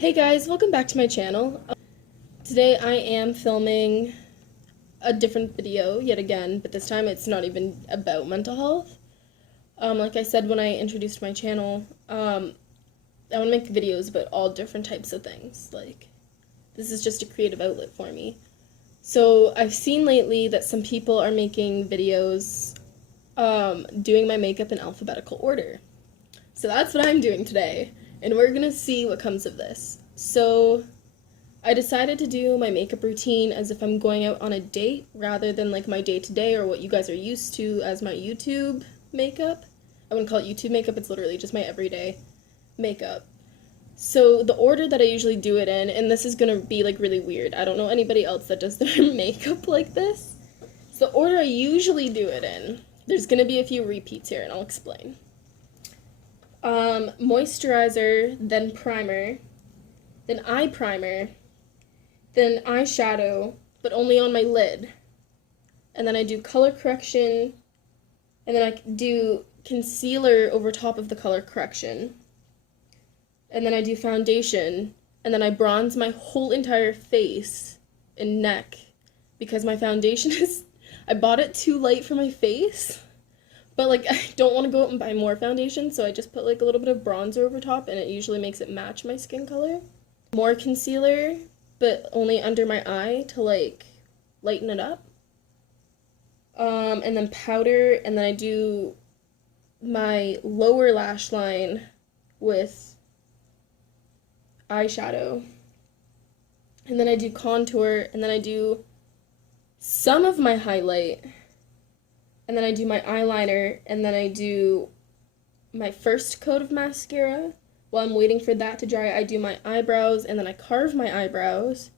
Hey guys, welcome back to my channel. Today I am filming a different video yet again, but this time it's not even about mental health. Like I said when I introduced my channel, I want to make videos about all different types of things. Like, this is just a creative outlet for me. So I've seen lately that some people are making videos doing my makeup in alphabetical order. So that's what I'm doing today, and we're gonna see what comes of this. So I decided to do my makeup routine as if I'm going out on a date rather than like my day-to-day or what you guys are used to as my YouTube makeup. I wouldn't call it YouTube makeup, it's literally just my everyday makeup. So the order that I usually do it in, and this is gonna be like really weird, I don't know anybody else that does their makeup like this. So the order I usually do it in, there's gonna be a few repeats here and I'll explain. Moisturizer, then primer, then eye primer, then eyeshadow, but only on my lid. And then I do color correction, and then I do concealer over top of the color correction. And then I do foundation, and then I bronze my whole entire face and neck because my foundation is, I bought it too light for my face. But, like, I don't want to go out and buy more foundation, so I just put, like, a little bit of bronzer over top, and it usually makes it match my skin color. More concealer, but only under my eye to, like, lighten it up. And then powder, and then I do my lower lash line with eyeshadow. And then I do contour, and then I do some of my highlight. And then I do my eyeliner, and then I do my first coat of mascara. While I'm waiting for that to dry, I do my eyebrows, and then I carve my eyebrows.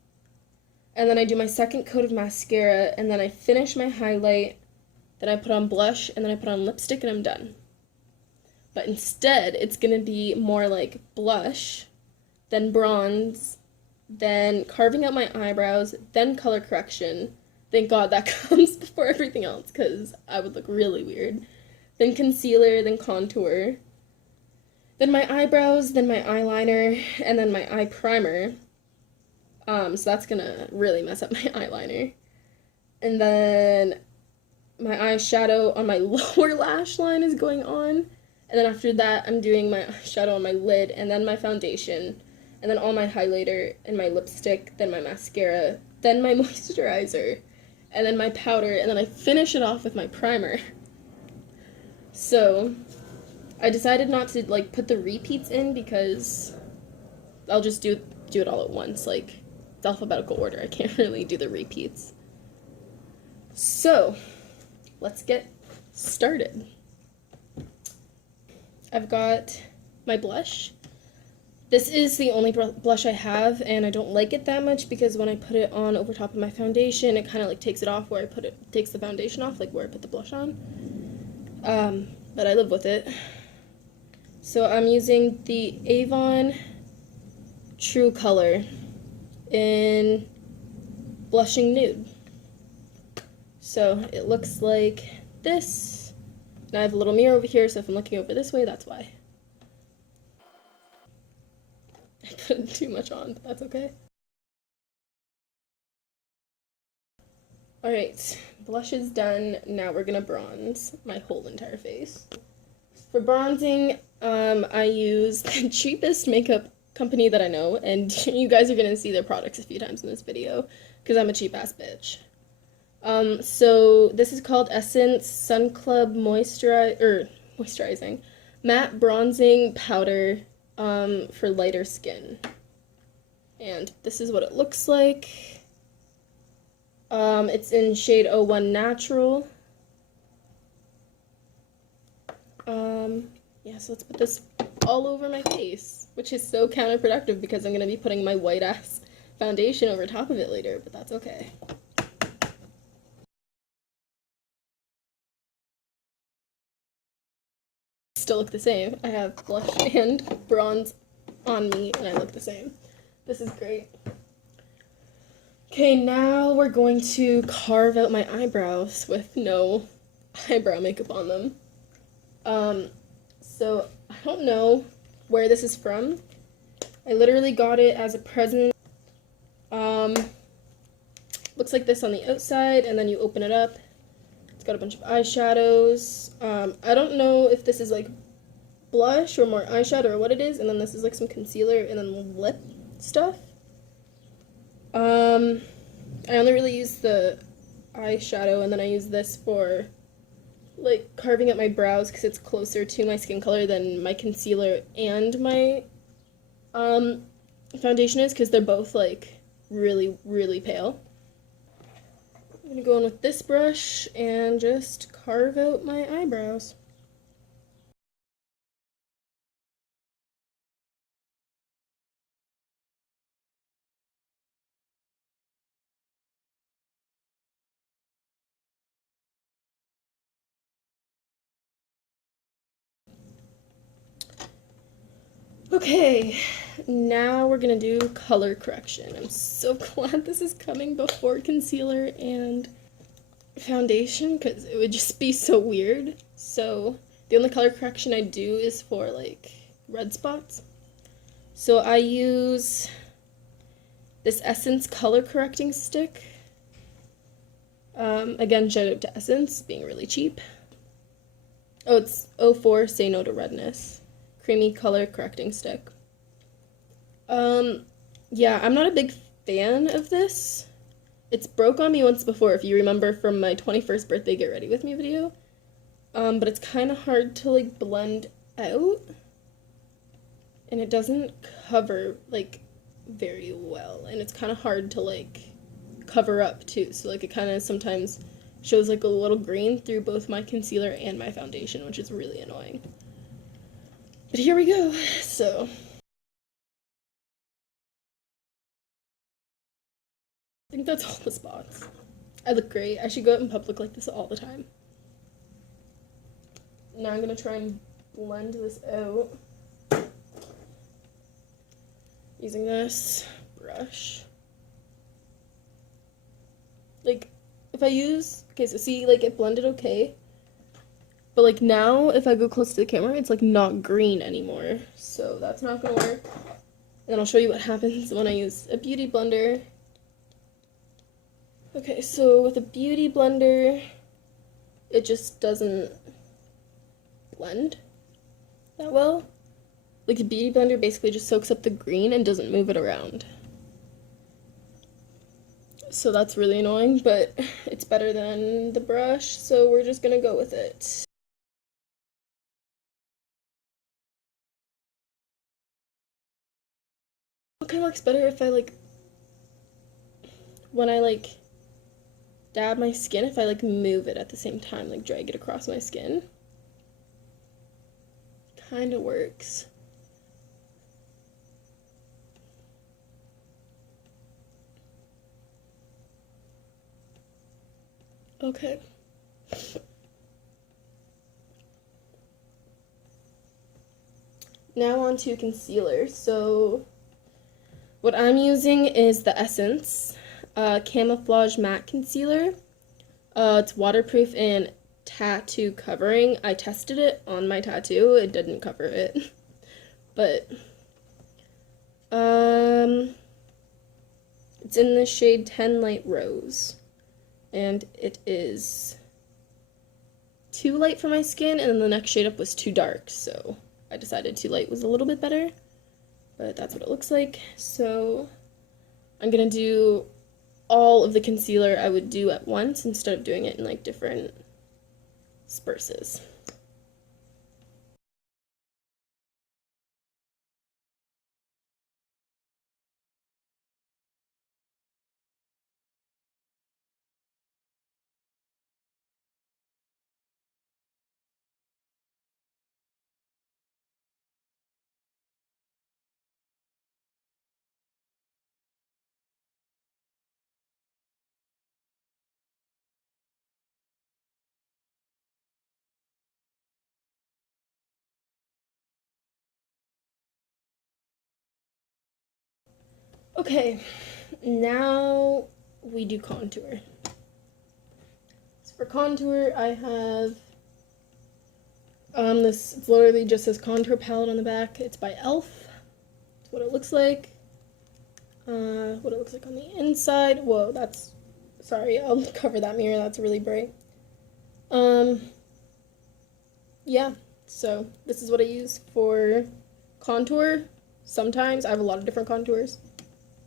And then I do my second coat of mascara, and then I finish my highlight, then I put on blush, and then I put on lipstick, and I'm done. But instead, it's going to be more like blush, then bronze, then carving out my eyebrows, then color correction. Thank God that comes before everything else, because I would look really weird. Then concealer, then contour. Then my eyebrows, then my eyeliner, and then my eye primer. So that's gonna really mess up my eyeliner. And then my eyeshadow on my lower lash line is going on. And then after that, I'm doing my eyeshadow on my lid, and then my foundation, and then all my highlighter, and my lipstick, then my mascara, then my moisturizer, and then my powder, and then I finish it off with my primer. So I decided not to like put the repeats in because I'll just do it all at once. Like, it's alphabetical order. I can't really do the repeats. So let's get started. I've got my blush. This is the only blush I have, and I don't like it that much because when I put it on over top of my foundation, it kind of like takes it off where takes the foundation off, like where I put the blush on. But I live with it. So I'm using the Avon True Color in Blushing Nude. So it looks like this. And I have a little mirror over here, so if I'm looking over this way, that's why. I put too much on, but that's okay. Alright, blush is done. Now we're gonna bronze my whole entire face. For bronzing, I use the cheapest makeup company that I know, and you guys are gonna see their products a few times in this video, because I'm a cheap-ass bitch. So this is called Essence Sun Club Moisturizing Matte Bronzing Powder for lighter skin. And this is what it looks like. It's in shade 01 Natural. Yeah, so let's put this all over my face, which is so counterproductive because I'm going to be putting my white ass foundation over top of it later, but that's okay. Still look the same. I have blush and bronze on me, and I look the same. This is great. Okay, now we're going to carve out my eyebrows with no eyebrow makeup on them. So I don't know where this is from, I literally got it as a present. Looks like this on the outside, and then you open it up. It's got a bunch of eyeshadows. I don't know if this is like blush or more eyeshadow or what it is, and then this is like some concealer and then lip stuff. I only really use the eyeshadow, and then I use this for like carving up my brows because it's closer to my skin color than my concealer and my foundation is, because they're both like really, really pale. I'm gonna go in with this brush and just carve out my eyebrows. Okay, now we're gonna do color correction. I'm so glad this is coming before concealer and foundation, because it would just be so weird. So the only color correction I do is for like red spots. So I use this Essence color correcting stick. Again, shout out to Essence, being really cheap. Oh, it's 04 Say No to Redness. Creamy color correcting stick. Yeah, I'm not a big fan of this. It's broke on me once before, if you remember from my 21st birthday Get Ready With Me video. But it's kind of hard to like blend out. And it doesn't cover like very well. And it's kind of hard to like cover up too. So like it kind of sometimes shows like a little green through both my concealer and my foundation, which is really annoying. But here we go. So I think that's all the spots. I look great. I should go out in public like this all the time. Now I'm gonna try and blend this out using this brush. Like, if I use, okay, so see, like, it blended okay. But, like, now, if I go close to the camera, it's, like, not green anymore. So that's not gonna work. And then I'll show you what happens when I use a beauty blender. Okay, so with a beauty blender, it just doesn't blend that well. Like, a beauty blender basically just soaks up the green and doesn't move it around. So that's really annoying, but it's better than the brush, so we're just gonna go with it. It kind of works better if I like, when I like dab my skin, if I like move it at the same time, like drag it across my skin. Kind of works. Okay. Now on to concealer. So what I'm using is the Essence Camouflage Matte Concealer. It's waterproof and tattoo covering. I tested it on my tattoo. It didn't cover it. But it's in the shade 10 Light Rose. And it is too light for my skin, and then the next shade up was too dark, so I decided too light was a little bit better, but that's what it looks like. So I'm gonna do all of the concealer I would do at once instead of doing it in like different spurses. Okay, now we do contour. So for contour, I have this literally just says contour palette on the back. It's by e.l.f. It's what it looks like. What it looks like on the inside. Whoa, that's, sorry, I'll cover that mirror, that's really bright. Yeah, so this is what I use for contour. Sometimes I have a lot of different contours.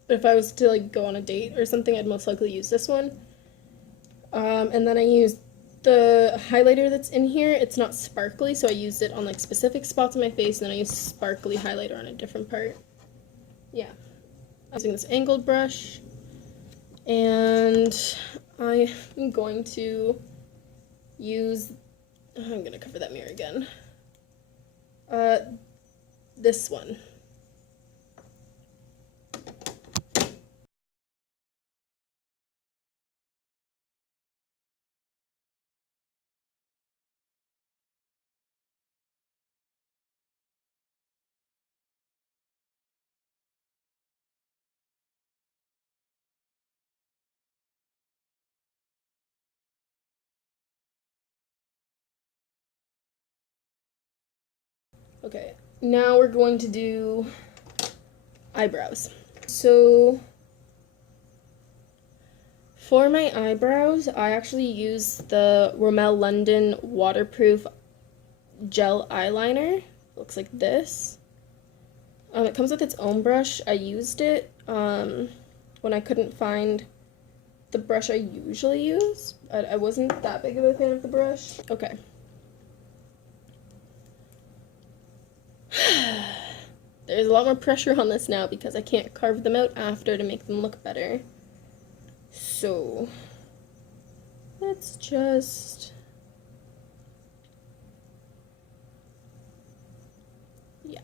But if I was to like go on a date or something, I'd most likely use this one. And then I use the highlighter that's in here. It's not sparkly, so I used it on like specific spots on my face, and then I use sparkly highlighter on a different part. Yeah. I'm using this angled brush, and I am going to use, I'm gonna cover that mirror again. This one. Okay, now we're going to do eyebrows. So for my eyebrows, I actually use the Rimmel London waterproof gel eyeliner. It looks like this. It comes with its own brush. I used it when I couldn't find the brush I usually use. I wasn't that big of a fan of the brush. Okay. There's a lot more pressure on this now because I can't carve them out after to make them look better. So let's just, yeah.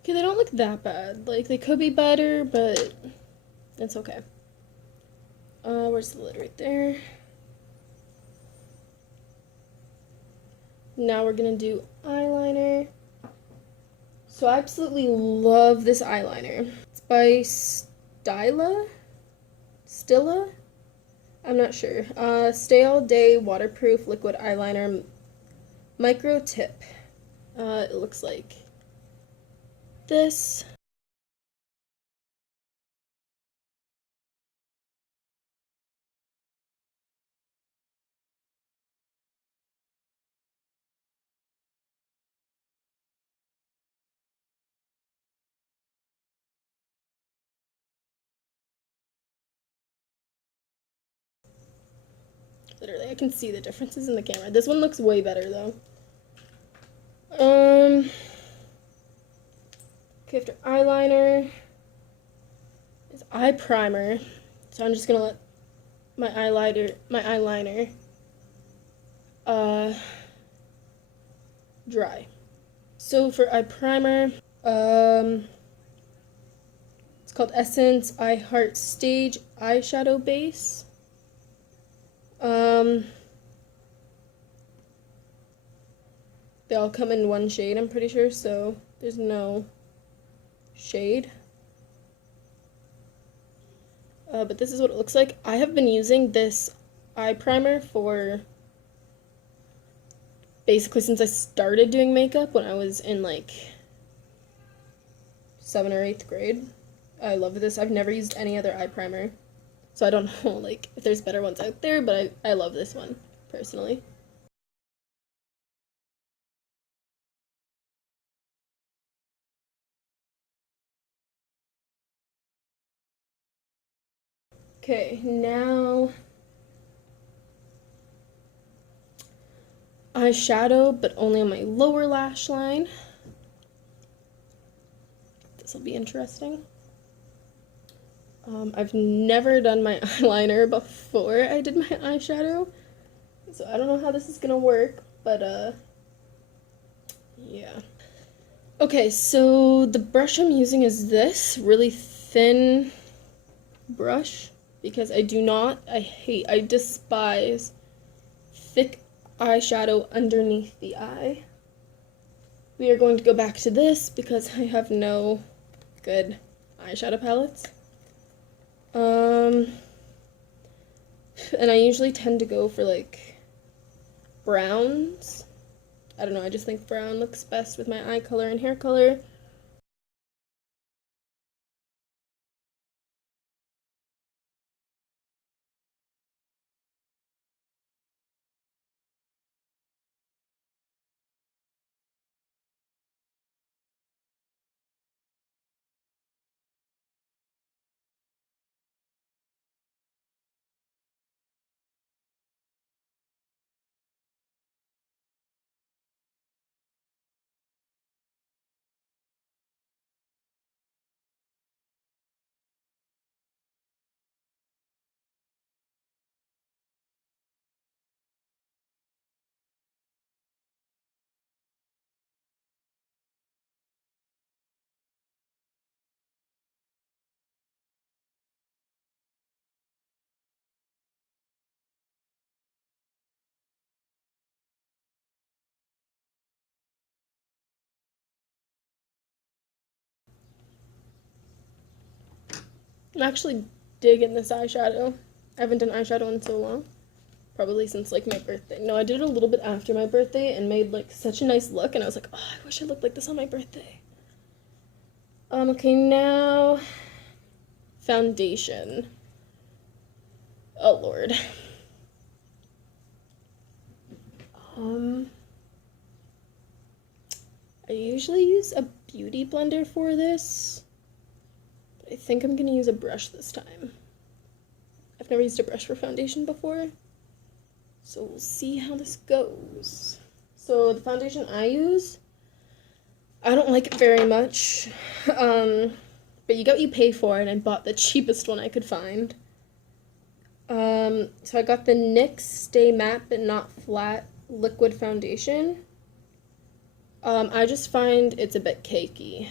Okay, they don't look that bad. Like, they could be better, but it's okay. Where's the lid? Right there. Now we're gonna do eyeliner. So I absolutely love this eyeliner. It's by Stila? I'm not sure. Stay All Day Waterproof Liquid Eyeliner Micro Tip. It looks like this. Literally, I can see the differences in the camera. This one looks way better though. Okay, after eyeliner is eye primer. So I'm just gonna let my eyeliner dry. So for eye primer, it's called Essence I Heart Stage Eyeshadow Base. They all come in one shade, I'm pretty sure, so there's no shade. But this is what it looks like. I have been using this eye primer for basically since I started doing makeup when I was in like 7th or 8th grade. I love this. I've never used any other eye primer, so I don't know like if there's better ones out there, but I love this one personally. Okay, now eyeshadow, but only on my lower lash line. This will be interesting. I've never done my eyeliner before I did my eyeshadow, so I don't know how this is gonna work. but yeah. Okay, so the brush I'm using is this really thin brush because I despise thick eyeshadow underneath the eye. We are going to go back to this because I have no good eyeshadow palettes. And I usually tend to go for like browns. I don't know, I just think brown looks best with my eye color and hair color. I'm actually digging this eyeshadow. I haven't done eyeshadow in so long. Probably since like my birthday. No, I did it a little bit after my birthday and made like such a nice look, and I was like, oh, I wish I looked like this on my birthday. Okay, now foundation. Oh Lord. I usually use a beauty blender for this, but I think I'm gonna use a brush this time. I've never used a brush for foundation before, so we'll see how this goes. So the foundation I use, I don't like it very much, but you get what you pay for, and I bought the cheapest one I could find. So I got the NYX Stay Matte But Not Flat Liquid Foundation. I just find it's a bit cakey.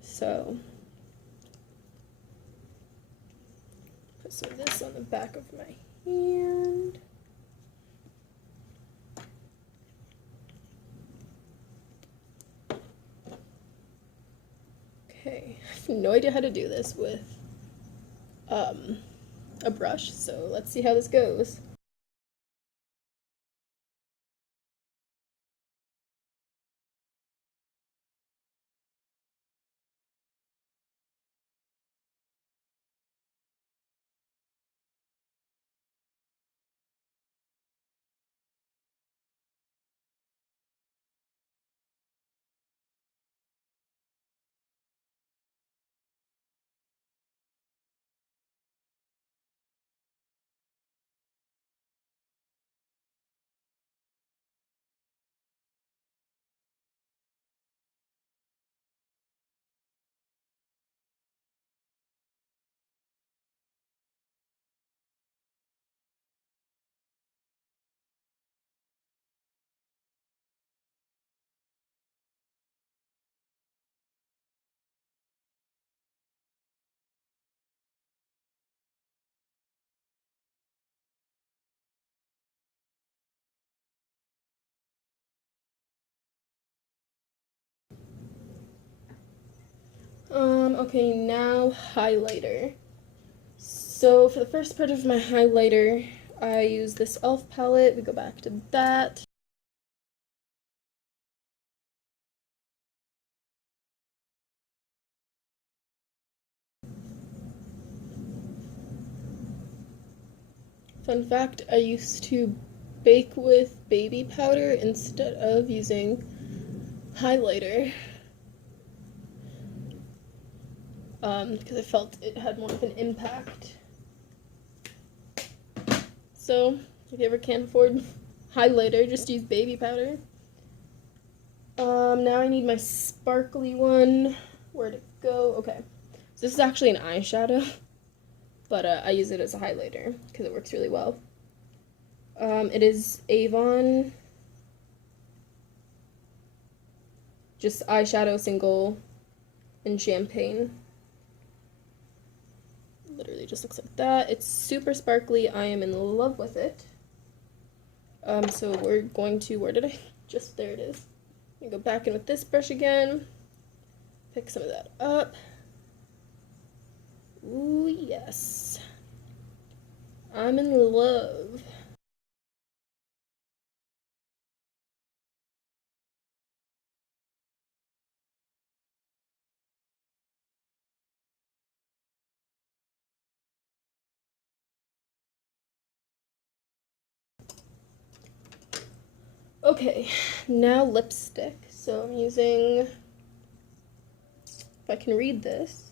So, put some of this on the back of my hand. Okay, I have no idea how to do this with a brush, so let's see how this goes. Okay, now highlighter. So for the first part of my highlighter, I use this e.l.f. palette. We go back to that. Fun fact, I used to bake with baby powder instead of using highlighter. Because I felt it had more of an impact. So, if you ever can't afford highlighter, just use baby powder. Now I need my sparkly one. Where'd it go? Okay. So this is actually an eyeshadow, but I use it as a highlighter because it works really well. It is Avon, just eyeshadow single in champagne. Literally just looks like that. It's super sparkly. I am in love with it. So we're going to, where did I, just there it is. I'm gonna go back in with this brush again. Pick some of that up. Ooh, yes. I'm in love. Okay, now lipstick. So I'm using, if I can read this,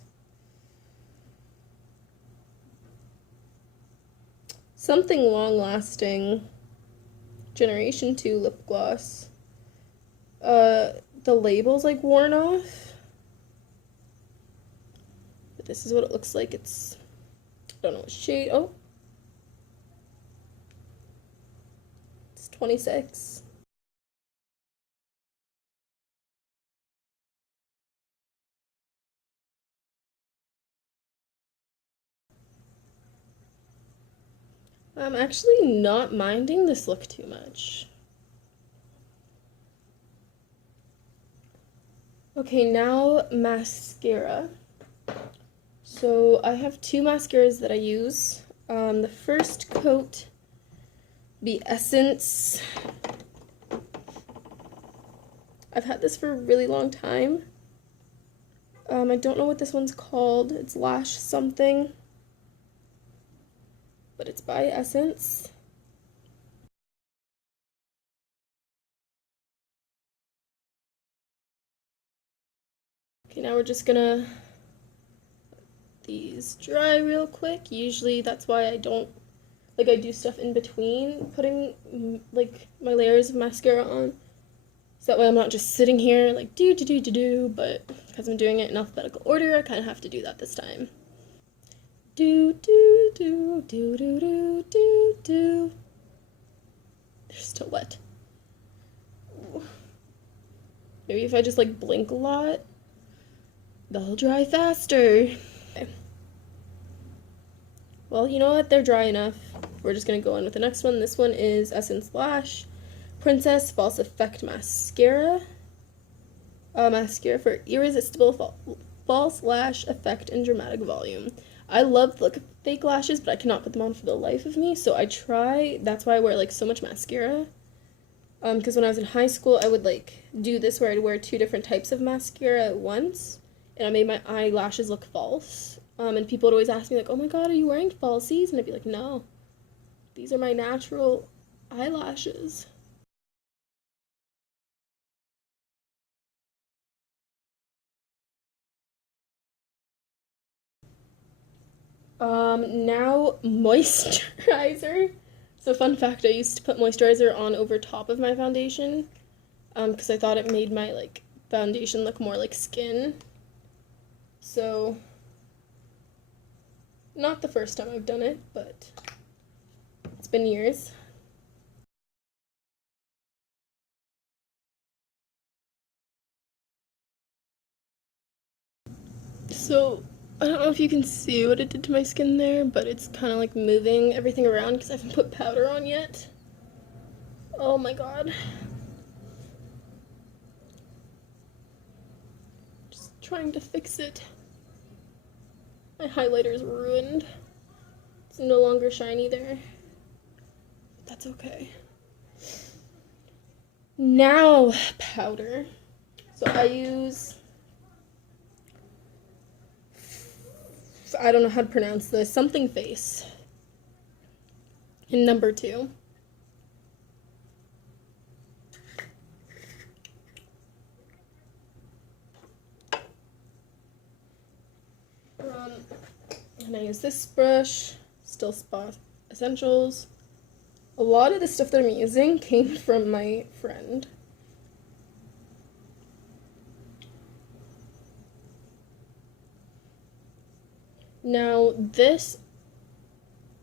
Something Long Lasting Generation 2 lip gloss. The label's like worn off, but this is what it looks like. It's, I don't know what shade. Oh, it's 26. I'm actually not minding this look too much. Okay, now mascara. So I have two mascaras that I use. The first coat be Essence. I've had this for a really long time. I don't know what this one's called. It's Lash something, but it's by Essence. Okay, now we're just gonna let these dry real quick. Usually that's why I don't, like, I do stuff in between putting like my layers of mascara on. So that way I'm not just sitting here like do, but because I'm doing it in alphabetical order, I kind of have to do that this time. Do. They're still wet. Ooh. Maybe if I just like blink a lot, they'll dry faster. Okay. Well, you know what? They're dry enough. We're just gonna go on with the next one. This one is Essence Lash Princess False Effect Mascara. Mascara for irresistible false lash effect and dramatic volume. I love the look of fake lashes, but I cannot put them on for the life of me, so I try. That's why I wear like so much mascara. Because when I was in high school, I would like do this where I'd wear two different types of mascara at once, and I made my eyelashes look false. And people would always ask me like, "Oh my God, are you wearing falsies?" And I'd be like, "No, these are my natural eyelashes." Now moisturizer. So fun fact, I used to put moisturizer on over top of my foundation, because I thought it made my like foundation look more like skin. So not the first time I've done it, but it's been years. So I don't know if you can see what it did to my skin there, but it's kind of like moving everything around because I haven't put powder on yet. Oh my God. Just trying to fix it. My highlighter is ruined. It's no longer shiny there. But that's okay. Now powder. So I use, I don't know how to pronounce this, something face in number 2. And I use this brush, Still Spa Essentials. A lot of the stuff that I'm using came from my friend. Now this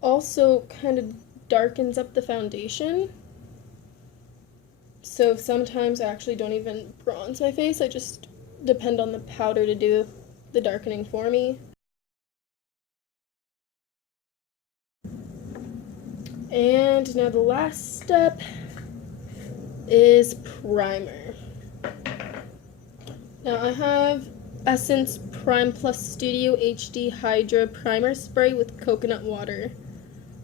also kind of darkens up the foundation. So sometimes I actually don't even bronze my face. I just depend on the powder to do the darkening for me. And now the last step is primer. Now I have Essence Prime Plus Studio HD Hydra Primer Spray with coconut water.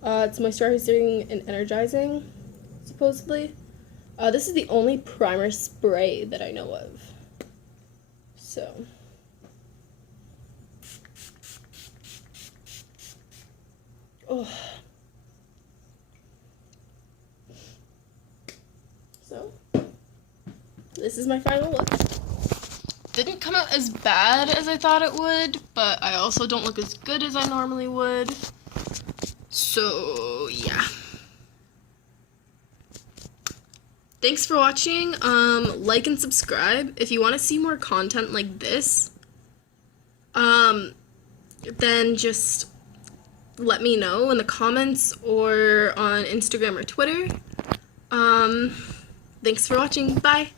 It's moisturizing and energizing, supposedly. This is the only primer spray that I know of. So. Oh. So, this is my final look. Didn't come out as bad as I thought it would, but I also don't look as good as I normally would. So, yeah. Thanks for watching. Like and subscribe if you want to see more content like this. Then just let me know in the comments or on Instagram or Twitter. Thanks for watching. Bye.